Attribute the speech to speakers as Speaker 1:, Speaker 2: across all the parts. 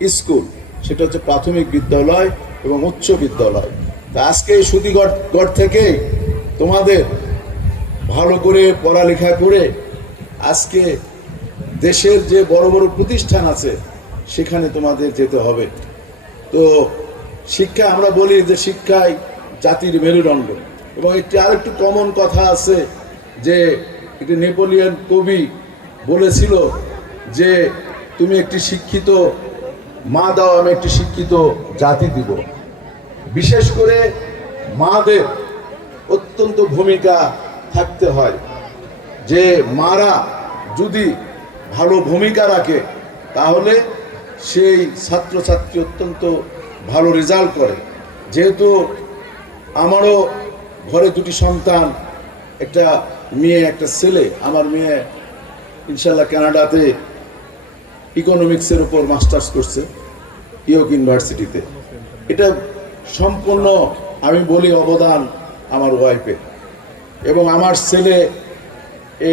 Speaker 1: School, সেটা হচ্ছে প্রাথমিক বিদ্যালয় এবং উচ্চ বিদ্যালয়। তা আজকে এই সুদিগড় গড় থেকে তোমাদের ভালো করে পড়ালেখা করে আজকে দেশের যে বড় বড় প্রতিষ্ঠান আছে, সেখানে তোমাদের যেতে হবে। তো শিক্ষা, আমরা বলি যে শিক্ষাই জাতির মেরুদণ্ড। এবং একটি আরেকটু কমন কথা আছে যে একটি নেপোলিয়ান কবি বলেছিল যে, তুমি একটি শিক্ষিত মা দাও, আমি একটি শিক্ষিত জাতি দিব। বিশেষ করে মাদের অত্যন্ত ভূমিকা থাকতে হয়। যে মারা যদি ভালো ভূমিকা রাখে, তাহলে সেই ছাত্রছাত্রী অত্যন্ত ভালো রেজাল্ট করে। যেহেতু আমারও ঘরে দুটি সন্তান, একটা মেয়ে, একটা ছেলে। আমার মেয়ে ইনশাল্লাহ কানাডাতে ইকোনমিক্সের উপর মাস্টার্স করছে ইয়ক ইউনিভার্সিটিতে এটা সম্পূর্ণ আমি বলি অবদান আমার ওয়াইফের এবং আমার ছেলে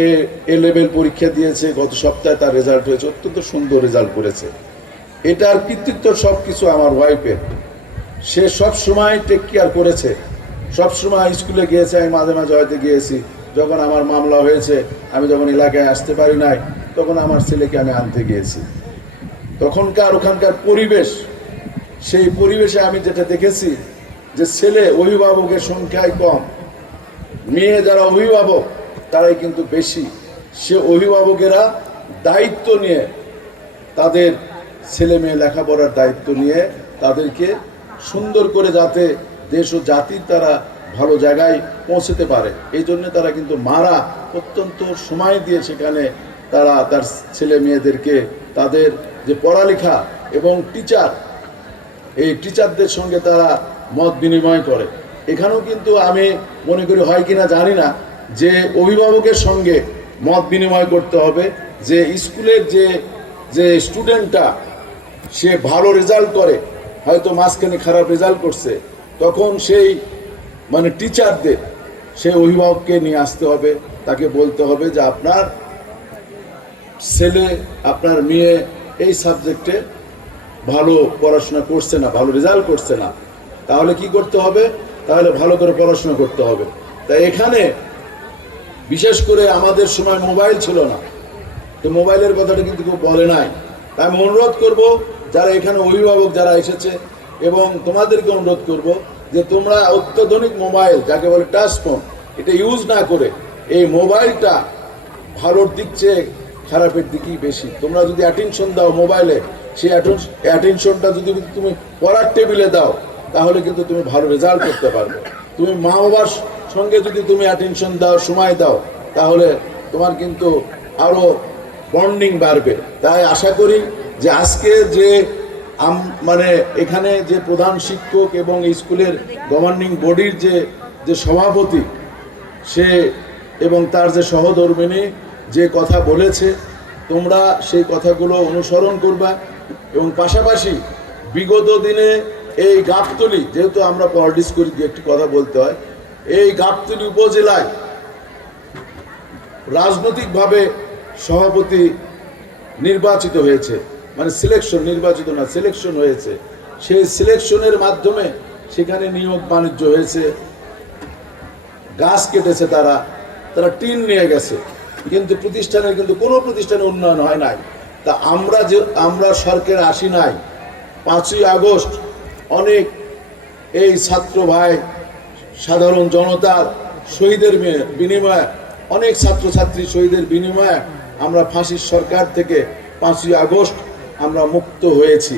Speaker 1: এ এ লেভেল পরীক্ষা দিয়েছে, গত সপ্তাহে তার রেজাল্ট হয়েছে, অত্যন্ত সুন্দর রেজাল্ট করেছে। এটার কৃতিত্ব সব কিছু আমার ওয়াইফের সে সব সময় টেক কেয়ার করেছে। সব সময় স্কুলে গিয়েছে, আমি মাঝে মাঝে হয়তো গিয়েছি। যখন আমার মামলা হয়েছে, আমি যখন এলাকায় আসতে পারি নাই তখন আমার ছেলেকে আমি আনতে গিয়েছি। তখনকার ওখানকার পরিবেশ, সেই পরিবেশে আমি যেটা দেখেছি যে ছেলে অভিভাবকের সংখ্যায় কম। মেয়ে যারা অভিভাবক, তারাই কিন্তু বেশি। সে অভিভাবকেরা দায়িত্ব নিয়ে তাদের ছেলে মেয়ে লেখাপড়ার দায়িত্ব নিয়ে তাদেরকে সুন্দর করে যাতে দেশ ও জাতির তারা ভালো জায়গায় পৌঁছতে পারে। এই জন্য তারা কিন্তু মারা অত্যন্ত সময় দিয়ে সেখানে তারা তার ছেলে মেয়েদেরকে তাদের যে পড়ালেখা এবং টিচার এই টিচারদের সঙ্গে তারা মত বিনিময় করে। এখানেও কিন্তু আমি মনে করি হয় কিনা জানি না যে অভিভাবকের সঙ্গে মত বিনিময় করতে হবে, যে স্কুলের যে যে স্টুডেন্টটা সে ভালো রেজাল্ট করে, হয়তো মাঝখানে খারাপ রেজাল্ট করছে, তখন সেই মানে টিচারদের সেই অভিভাবককে নিয়ে আসতে হবে, তাকে বলতে হবে যে আপনার ছেলে, আপনার মেয়ে এই সাবজেক্টে ভালো পড়াশোনা করছে না, ভালো রেজাল্ট করছে না, তাহলে কি করতে হবে? তাহলে ভালো করে পড়াশোনা করতে হবে। তাই এখানে বিশেষ করে আমাদের সময় মোবাইল ছিল না। তো মোবাইলের কথাটা কিন্তু কেউ বলে নাই। তাই আমি অনুরোধ করব, যারা এখানে অভিভাবক যারা এসেছে, এবং তোমাদেরকে অনুরোধ করব যে তোমরা অত্যাধুনিক মোবাইল যাকে বলে টাচ ফোন এটা ইউজ না করে এই মোবাইলটা ভালোর দিক চেয়ে খারাপের দিকেই বেশি। তোমরা যদি অ্যাটেনশন দাও মোবাইলে সেই অ্যাটেনশনটা যদি তুমি পড়ার টেবিলে দাও, তাহলে কিন্তু তুমি ভালো রেজাল্ট করতে পারবে। তুমি মা বাবার সঙ্গে যদি তুমি অ্যাটেনশন দাও, সময় দাও, তাহলে তোমার কিন্তু আরও বন্ডিং বাড়বে। তাই আশা করি যে আজকে যে আম- মানে এখানে যে প্রধান শিক্ষক এবং স্কুলের গভর্নিং বডির যে যে সভাপতি, সে এবং তার যে সহধর্মিনী যে কথা বলেছে, তোমরা সেই কথাগুলো অনুসরণ করবা এবং পাশাপাশি বিগত দিনে এই গাবতলি, যেহেতু আমরা পলিটিক্স করি একটি কথা বলতে হয়, এই গাবতলি উপজেলায় রাজনৈতিকভাবে সভাপতি নির্বাচিত হয়েছে মানে সিলেকশন নির্বাচিত না সিলেকশন হয়েছে। সেই সিলেকশনের মাধ্যমে সেখানে নিয়োগ বাণিজ্য হয়েছে, গাছ কেটেছে তারা তারা টিন নিয়ে গেছে। কিন্তু প্রতিষ্ঠানের কিন্তু কোনো প্রতিষ্ঠানে উন্নয়ন হয় নাই। তা আমরা যে, আমরা সরকার আসি নাই, পাঁচই আগস্ট অনেক এই ছাত্র ভাই, সাধারণ জনতার শহীদের বিনিময়ে, অনেক ছাত্রছাত্রী শহীদের বিনিময়ে আমরা ফাঁসির সরকার থেকে পাঁচই আগস্ট আমরা মুক্ত হয়েছি।